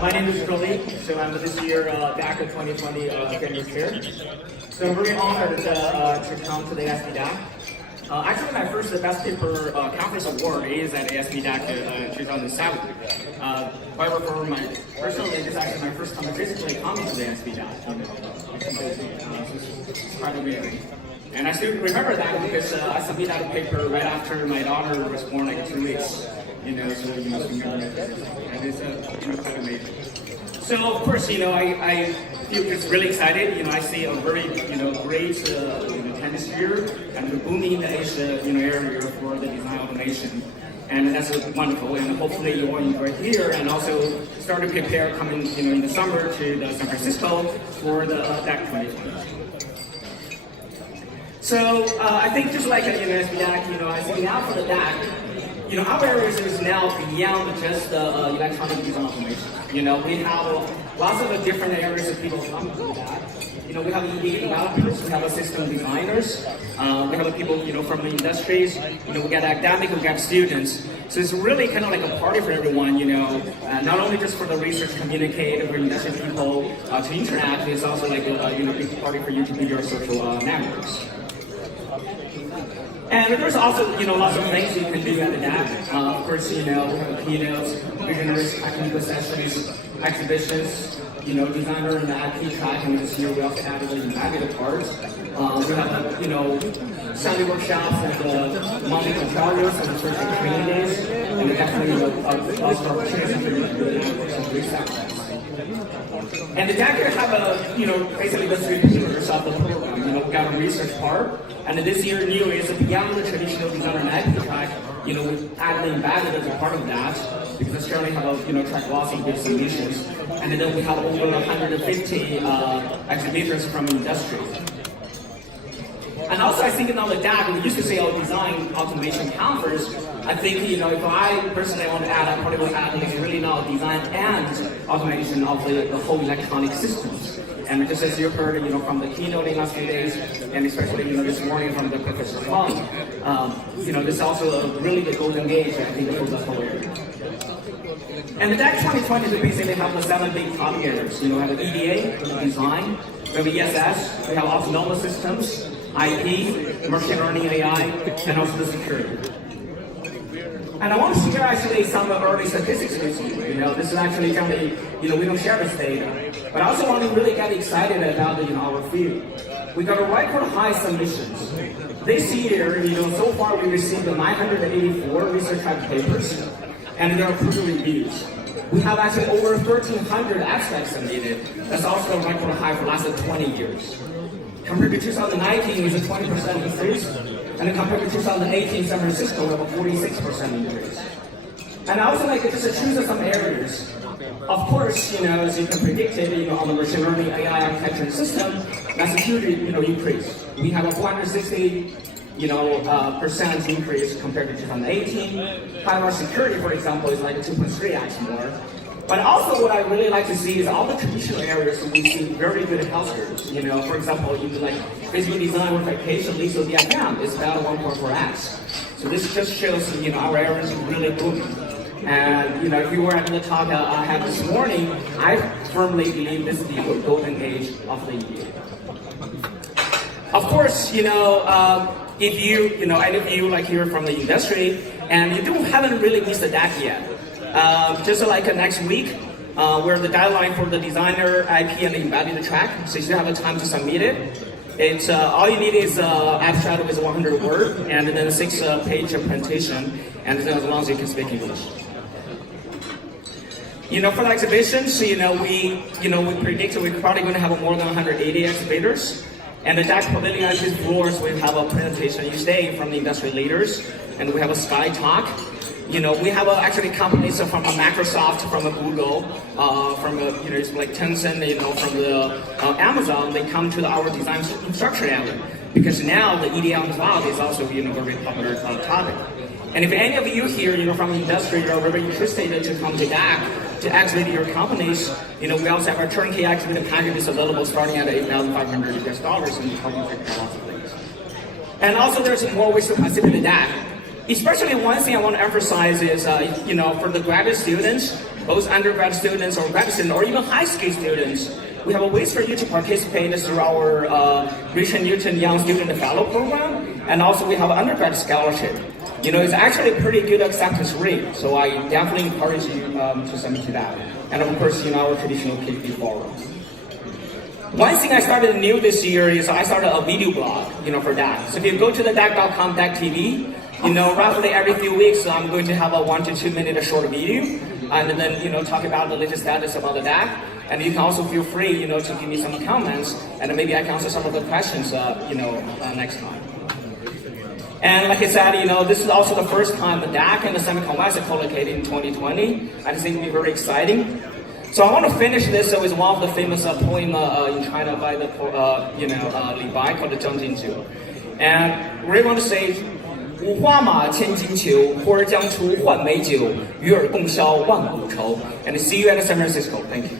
My name is Zhuo Li, so I'm this year DAC 2020 General Chair. So I'm very honored to come to the ASPDAC. Actually, my first Best Paper Conference Award is at ASPDAC 2007. However, for my personally, it's actually my first time physically coming to the ASPDAC. It's quite amazing. And I still remember that because I submitted that paper right after my daughter was born, like 2 weeks. So you must remember everything. And it's quite amazing. So of course, I feel just really excited. I see a very, great, hemisphere and the booming Asia, area for the design automation. And that's wonderful. And hopefully you all enjoy here and also start to prepare coming, in the summer to San Francisco for the DAC 2020. So I think just like at ASPDAC, I see now for the DAC, our areas is now beyond just electronic design automation. We have lots of different areas of people come to that. We have EDA developers, we have system designers, we have people, from the industries, we got academic, we got students. So it's really kind of like a party for everyone, not only just for the research communicate, for industry people to interact, it's also like a big party for you to do your social networks. And there's also, lots of things you can do at the DAC. Of course, keynotes, beginners, academic sessions, exhibitions, designer and the IP track, and this year we also added an embedded part. We have, Sunday workshops and Monday tutorials and Thursday training days, and definitely lots of opportunities for you to do the networks and research. And the DAC have basically the 3 pillars of the program. We got a research part, and this year new is beyond the traditional designer and IP track. We added embedded as a part of that because we certainly have track lots of good solutions. And then we have over 150 exhibitors from industry. And also, I think now the DAC, we used to say design automation conference. I think, if I personally want to add, I probably would add is really now design and automation of the whole electronic systems. And just as you heard, from the keynote in the last few days, and especially, this morning from the Professor Huang, this is also a really good golden age, I think, for the whole area. And the DAC 2020 is basically have the 7 big top areas. We have the EDA, design, we have ESS, we have autonomous systems, IP, machine learning, AI, and also the security. And I want to share actually some early statistics with you. This is actually we don't share this data, but I also want to really get excited about our field. We got a record high submissions. This year, so far we received 984 research track papers, and there are peer reviews. We have actually over 1,300 abstracts submitted. That's also a record high for the last 20 years. Compared to 2019, it's a 20% increase. And compared to 2018, San Francisco, we have a 46% increase. And I also like to just choose some areas. Of course, as you can predict it, on the machine learning AI architecture system, that's a huge, increase. We have a 460, percent increase compared to 2018. High security, for example, is like a 2.3x more. But also what I really like to see is all the traditional areas we see very good healthcare. For example, even like physical design verification, legal diagram is about 1.4x. So this just shows, our areas are really booming. And, if you were at the talk I had this morning, I firmly believe this is the golden age of the EDA. Of course, if you, any of you like here from the industry, and you haven't really missed the DAC yet. Just like next week, where the deadline for the designer, IP, and the embedded track, so you still have the time to submit it. It's all you need is abstract with 100 words, and then a 6-page presentation, and then as long as you can speak English. For the exhibitions, we predict we're probably going to have more than 180 exhibitors. And the DAC Pavilion actually floors, we have a presentation each day from the industry leaders, and we have a Sky Talk. We have actually companies from Microsoft, from Google, from it's like Tencent, from the Amazon. They come to our design infrastructure area because now the EDA on cloud is also a very popular topic. And if any of you here, from the industry, are very interested to come to DAC to activate your companies, we also have our turnkey activity packages available starting at $8,500 US, and you can figure out lots of things. And also, there's more ways to participate in DAC. Especially one thing I want to emphasize is, for the graduate students, both undergrad students or grad students or even high school students, we have a ways for you to participate through our Richard Newton Young Student Fellow Program, and also we have an undergrad scholarship. It's actually a pretty good acceptance rate, so I definitely encourage you to submit to that. And of course, our traditional PhD forum. One thing I started new this year is I started a video blog, for DAC. So if you go to the DAC.com, DAC TV, roughly every few weeks, I'm going to have a 1 to 2 minute short video, and then, talk about the latest status about the DAC. And you can also feel free, to give me some comments, and maybe I can answer some of the questions, next time. And like I said, this is also the first time the DAC and the Semicon West are co-located in 2020. I just think it'll be very exciting. So I want to finish this with one of the famous poem in China by the Li Bai called the Zhang Jinju. And we want to say, 五花马，千金裘，呼儿将出换美酒，与尔共销万古愁. And see you at San Francisco. Thank you.